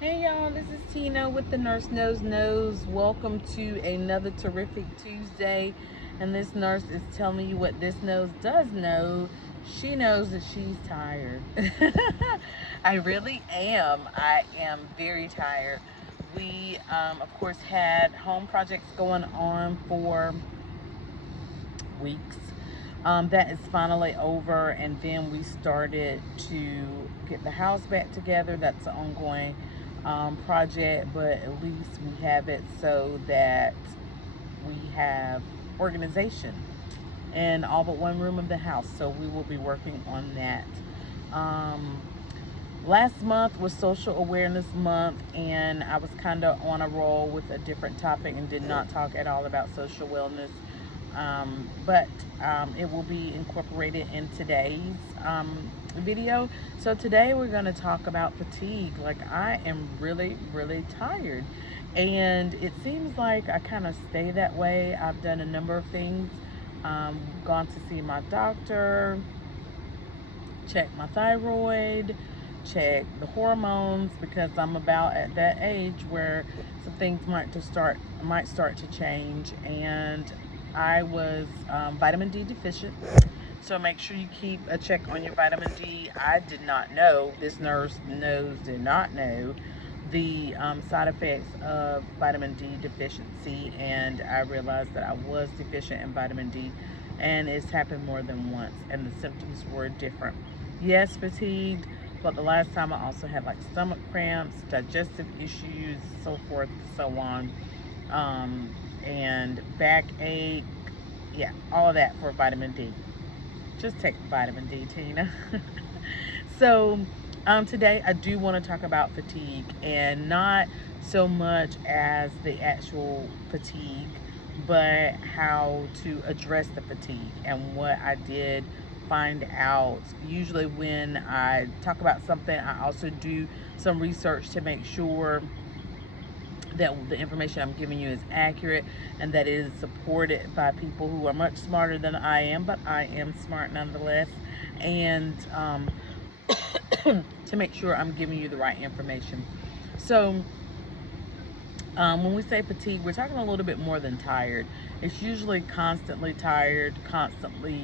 Hey y'all, this is Tina with the Nurse Knows Knows. Welcome to another terrific Tuesday. And this nurse is telling you what this nose does know. She knows that she's tired. I really am. I am very tired. We, of course, had home projects going on for weeks. That is finally over, and then we started to get the house back together. That's an ongoing project, but at least we have it so that we have organization in all but one room of the house. So we will be working on that. Um, Last month was Social Awareness Month, and I was kind of on a roll with a different topic and did not talk at all about social wellness. But it will be incorporated in today's video. So today we're going to talk about fatigue. Like, I am really, really tired, and it seems like I kind of stay that way. I've done a number of things, gone to see my doctor, check my thyroid, check the hormones, because I'm about at that age where some things might start to change. And I was vitamin D deficient. So make sure you keep a check on your vitamin D. I did not know, this nurse did not know the side effects of vitamin D deficiency, and I realized that I was deficient in vitamin D, and it's happened more than once, and the symptoms were different. Yes, fatigued, but the last time I also had like stomach cramps, digestive issues, so forth, so on, and backache. Yeah, all of that for vitamin D. Just take vitamin D, Tina. So today I do want to talk about fatigue, and not so much as the actual fatigue, but how to address the fatigue and what I did find out. Usually when I talk about something, I also do some research to make sure that the information I'm giving you is accurate and that it is supported by people who are much smarter than I am, but I am smart nonetheless. And to make sure I'm giving you the right information. So, when we say fatigue, we're talking a little bit more than tired. It's usually constantly tired, constantly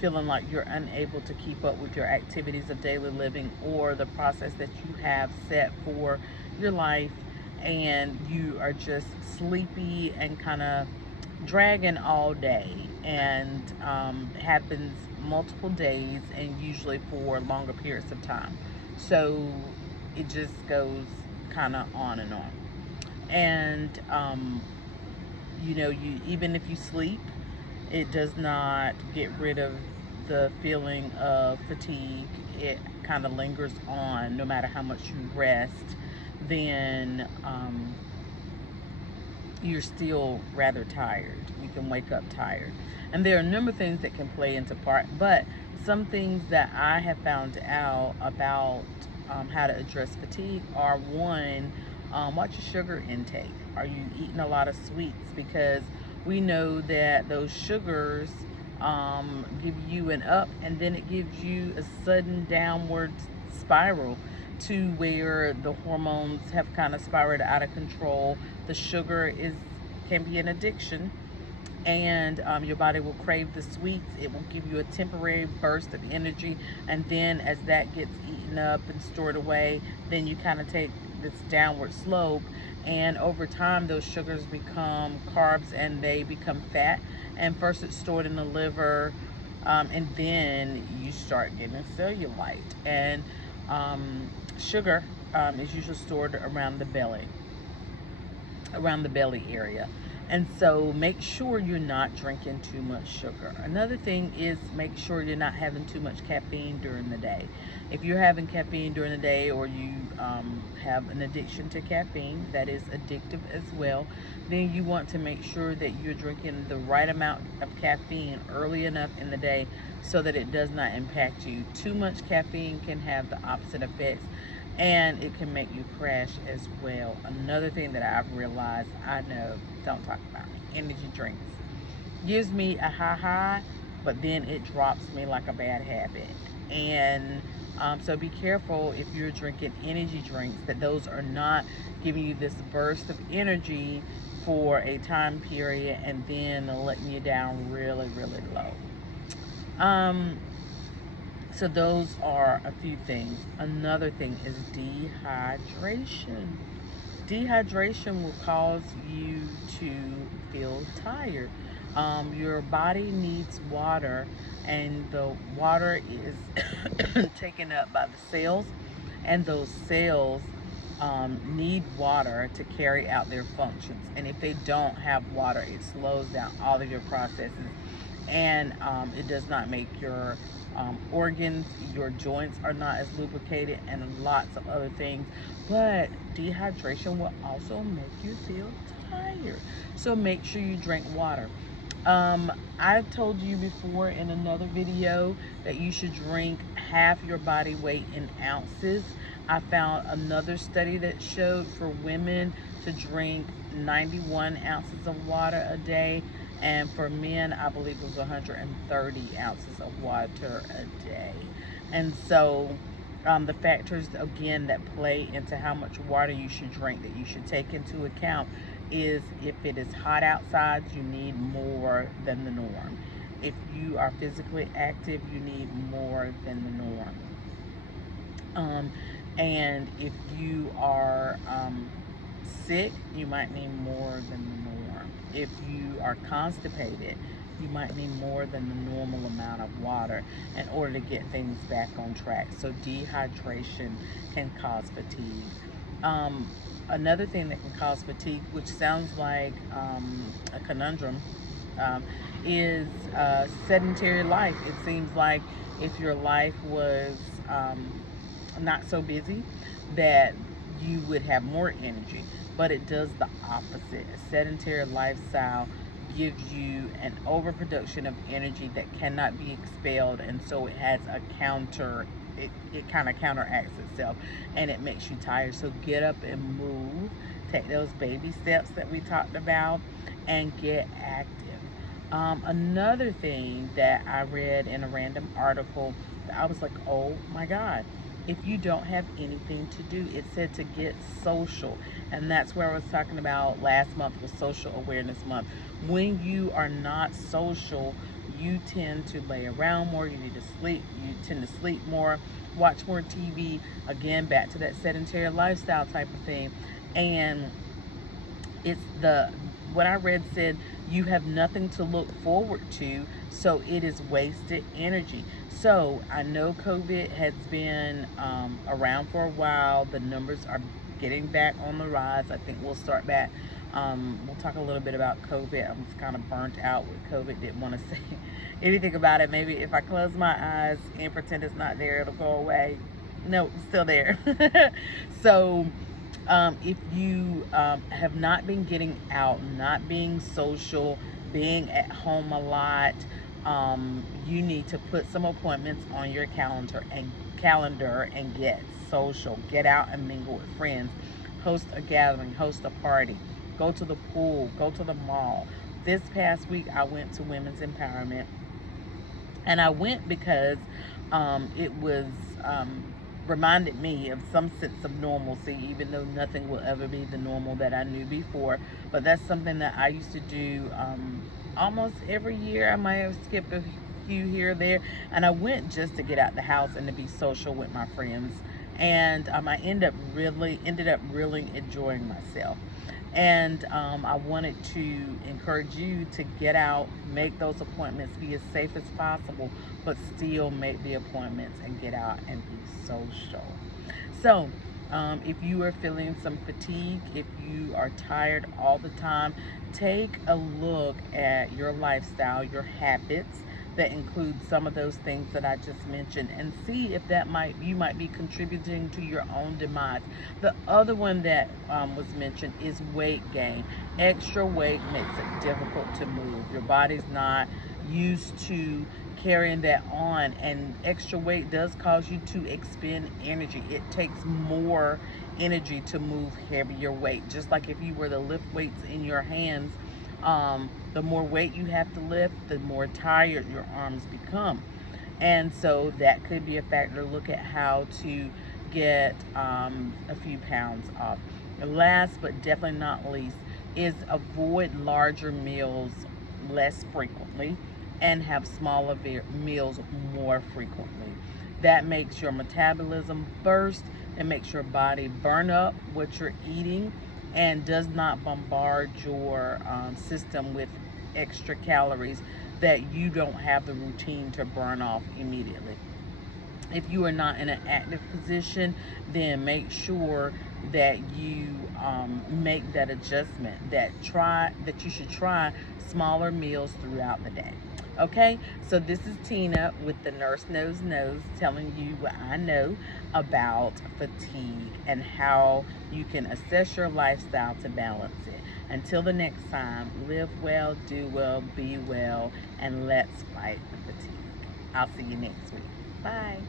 feeling like you're unable to keep up with your activities of daily living or the process that you have set for your life, and you are just sleepy and kind of dragging all day, and happens multiple days and usually for longer periods of time. So it just goes kind of on and on. And you, even if you sleep, it does not get rid of the feeling of fatigue. It kind of lingers on no matter how much you rest. Then you're still rather tired. You can wake up tired. And there are a number of things that can play into part, but some things that I have found out about how to address fatigue are: one, watch your sugar intake. Are you eating a lot of sweets? Because we know that those sugars give you an up, and then it gives you a sudden downward spiral to where the hormones have kind of spiraled out of control. The sugar is can be an addiction, and your body will crave the sweets. It will give you a temporary burst of energy, and then as that gets eaten up and stored away, then you kind of take this downward slope, and over time those sugars become carbs and they become fat. And first it's stored in the liver, and then you start getting cellulite. And sugar is usually stored around the belly area. And so make sure you're not drinking too much sugar. Another thing is make sure you're not having too much caffeine during the day. If you're having caffeine during the day, or you have an addiction to caffeine that is addictive as well, then you want to make sure that you're drinking the right amount of caffeine early enough in the day so that it does not impact you. Too much caffeine can have the opposite effects, and it can make you crash as well. Another thing that I've realized, I know, don't talk about me, energy drinks gives me a high, but then it drops me like a bad habit. And So be careful if you're drinking energy drinks that those are not giving you this burst of energy for a time period and then letting you down really, really low. So those are a few things. Another thing is dehydration. Dehydration will cause you to feel tired. Your body needs water, and the water is taken up by the cells, and those cells need water to carry out their functions. And if they don't have water, it slows down all of your processes, and it does not make your organs, your joints are not as lubricated, and lots of other things. But dehydration will also make you feel tired. So make sure you drink water. I've told you before in another video that you should drink half your body weight in ounces. I found another study that showed for women to drink 91 ounces of water a day, and for men, I believe it was 130 ounces of water a day. And so the factors, again, that play into how much water you should drink, that you should take into account, is if it is hot outside, you need more than the norm. If you are physically active, you need more than the norm. And if you are sick, you might need more than the norm. If you are constipated, you might need more than the normal amount of water in order to get things back on track. So dehydration can cause fatigue. Another thing that can cause fatigue, which sounds like a conundrum, is sedentary life. It seems like if your life was not so busy, that you would have more energy, but it does the opposite. A sedentary lifestyle gives you an overproduction of energy that cannot be expelled, and so it has a it kind of counteracts itself, and it makes you tired. So get up and move, take those baby steps that we talked about, and get active. Another thing that I read in a random article, I was like, oh my God, if you don't have anything to do, it said to get social. And that's where I was talking about last month was Social Awareness Month. When you are not social, you tend to lay around more, you need to sleep, you tend to sleep more, watch more TV, again, back to that sedentary lifestyle type of thing. And it's what I read said you have nothing to look forward to, so it is wasted energy. So I know COVID has been around for a while. The numbers are getting back on the rise. I think we'll start back. We'll talk a little bit about COVID. I'm just kind of burnt out with COVID. Didn't want to say anything about it. Maybe if I close my eyes and pretend it's not there, it'll go away. No, it's still there. So if you have not been getting out, not being social, being at home a lot, you need to put some appointments on your calendar and get social. Get out and mingle with friends. Host a gathering, host a party, go to the pool, go to the mall. This past week I went to Women's Empowerment, and I went because it was reminded me of some sense of normalcy, even though nothing will ever be the normal that I knew before. But that's something that I used to do almost every year. I might have skipped a few here or there, and I went just to get out the house and to be social with my friends. And I ended up really enjoying myself. And I wanted to encourage you to get out, make those appointments, be as safe as possible, but still make the appointments and get out and be social. So if you are feeling some fatigue, if you are tired all the time, take a look at your lifestyle, your habits that include some of those things that I just mentioned, and see if you might be contributing to your own demise. The other one that was mentioned is weight gain. Extra weight makes it difficult to move. Your body's not used to carrying that on, and extra weight does cause you to expend energy. It takes more energy to move heavier weight. Just like if you were to lift weights in your hands, the more weight you have to lift, the more tired your arms become. And so that could be a factor. Look at how to get a few pounds off. Last but definitely not least is avoid larger meals less frequently and have smaller meals more frequently. That makes your metabolism burst and makes your body burn up what you're eating and does not bombard your system with extra calories that you don't have the routine to burn off immediately. If you are not in an active position, then make sure that you make that adjustment. That you should try smaller meals throughout the day. Okay, so this is Tina with the Nurse Knows telling you what I know about fatigue and how you can assess your lifestyle to balance it. Until the next time, live well, do well, be well, and let's fight the fatigue. I'll see you next week. Bye.